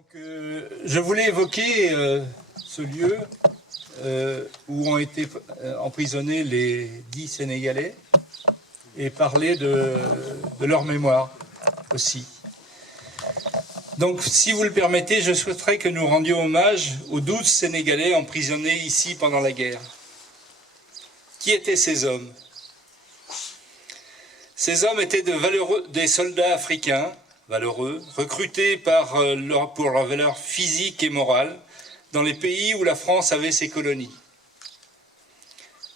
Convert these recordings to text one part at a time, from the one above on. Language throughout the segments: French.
Donc, je voulais évoquer ce lieu où ont été emprisonnés les 10 Sénégalais et parler de leur mémoire aussi. Donc, si vous le permettez, je souhaiterais que nous rendions hommage aux 12 Sénégalais emprisonnés ici pendant la guerre. Qui étaient ces hommes? Ces hommes étaient des soldats africains, valeureux, recrutés pour leur valeur physique et morale dans les pays où la France avait ses colonies.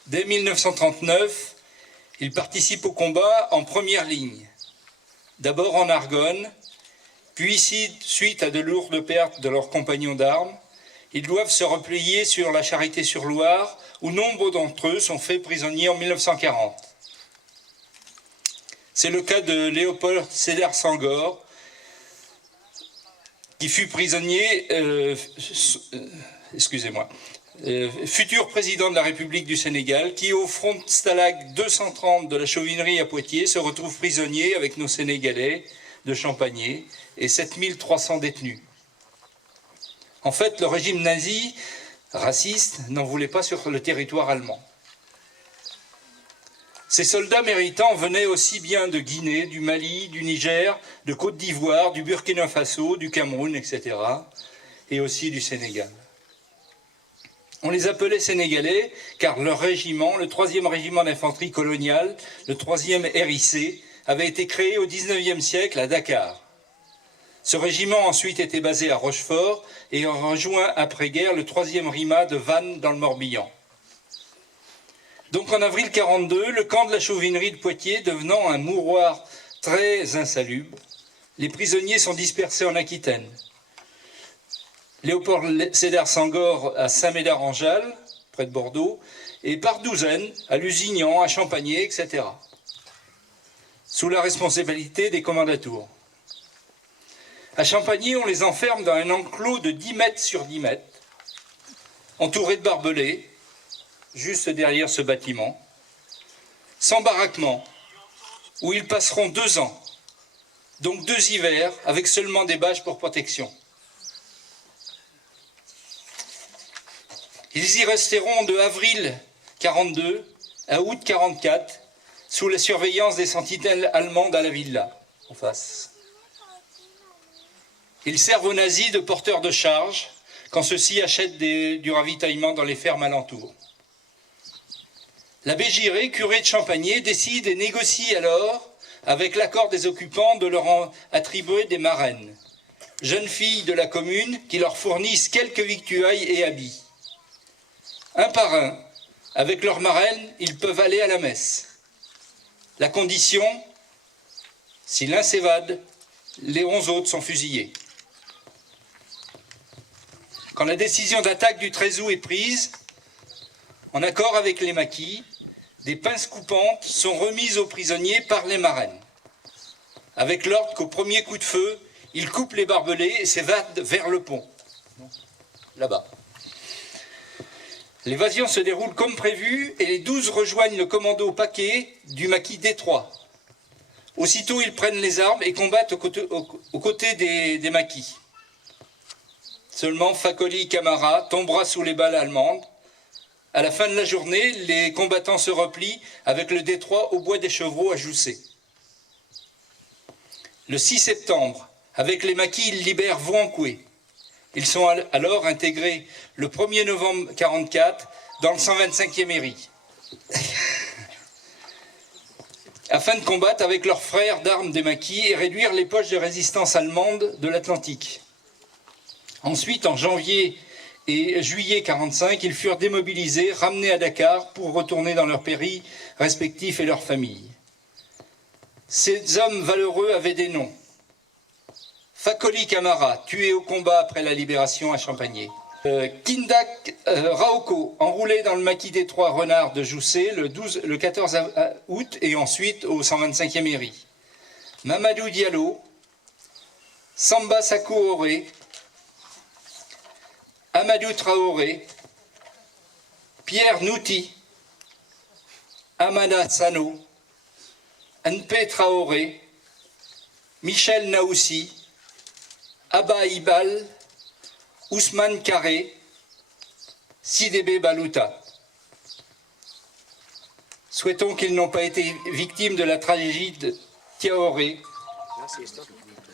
Dès 1939, ils participent au combat en première ligne, d'abord en Argonne, puis suite à de lourdes pertes de leurs compagnons d'armes, ils doivent se replier sur la Charité-sur-Loire, où nombre d'entre eux sont faits prisonniers en 1940. C'est le cas de Léopold Sédar Senghor, qui fut prisonnier, futur président de la République du Sénégal, qui au front Stalag 230 de la Chauvinerie à Poitiers se retrouve prisonnier avec nos Sénégalais de Champagné et 7300 détenus. En fait, le régime nazi, raciste, n'en voulait pas sur le territoire allemand. Ces soldats méritants venaient aussi bien de Guinée, du Mali, du Niger, de Côte d'Ivoire, du Burkina Faso, du Cameroun, etc. et aussi du Sénégal. On les appelait Sénégalais car leur régiment, le 3e régiment d'infanterie coloniale, le 3e RIC, avait été créé au XIXe siècle à Dakar. Ce régiment a ensuite été basé à Rochefort et a rejoint après-guerre le 3e RIMA de Vannes dans le Morbihan. Donc en avril 1942, le camp de la Chauvinerie de Poitiers devenant un mouroir très insalubre, les prisonniers sont dispersés en Aquitaine. Léopold Sédar Senghor à Saint-Médard-en-Jalles, près de Bordeaux, et par douzaines à Lusignan, à Champagné, etc. Sous la responsabilité des commandatours. À Champagné, on les enferme dans un enclos de 10 mètres sur 10 mètres, entouré de barbelés, juste derrière ce bâtiment, sans baraquement, où ils passeront 2 ans, donc 2 hivers, avec seulement des bâches pour protection. Ils y resteront de avril 1942 à août 1944, sous la surveillance des sentinelles allemandes à la villa, en face. Ils servent aux nazis de porteurs de charges, quand ceux-ci achètent du ravitaillement dans les fermes alentours. L'abbé Giré, curé de Champagné, décide et négocie alors, avec l'accord des occupants, de leur attribuer des marraines, jeunes filles de la commune qui leur fournissent quelques victuailles et habits. Un par un, avec leurs marraines, ils peuvent aller à la messe. La condition, si l'un s'évade, les 11 autres sont fusillés. Quand la décision d'attaque du 13 août est prise, en accord avec les maquis, des pinces coupantes sont remises aux prisonniers par les marraines, avec l'ordre qu'au premier coup de feu, ils coupent les barbelés et s'évadent vers le pont, là-bas. L'évasion se déroule comme prévu et les 12 rejoignent le commando paquet du maquis Détroit. Aussitôt, ils prennent les armes et combattent aux côtés des maquis. Seulement, Fakoli Camara tombera sous les balles allemandes. À la fin de la journée, les combattants se replient avec le Détroit au bois des Chevreaux à Joussé. Le 6 septembre, avec les maquis, ils libèrent Vouancoué. Ils sont alors intégrés le 1er novembre 1944 dans le 125e ERI, afin de combattre avec leurs frères d'armes des maquis et réduire les poches de résistance allemande de l'Atlantique. Ensuite, en janvier et juillet 1945, ils furent démobilisés, ramenés à Dakar pour retourner dans leurs pays respectifs et leurs familles. Ces hommes valeureux avaient des noms. Fakoli Camara, tué au combat après la libération à Champagné. Kindak Raoko, enroulé dans le maquis Détroit Renard de Joussé le 14 août et ensuite au 125e ERI. Mamadou Diallo, Samba Sakou Oré, Amadou Traoré, Pierre Nouti, Amada Sano, Npé Traoré, Michel Naoussi, Abba Ibal, Ousmane Carré, Sidibé Balouta. Souhaitons qu'ils n'ont pas été victimes de la tragédie de Tiaoré.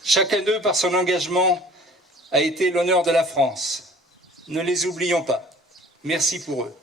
Chacun d'eux, par son engagement, a été l'honneur de la France. Ne les oublions pas. Merci pour eux.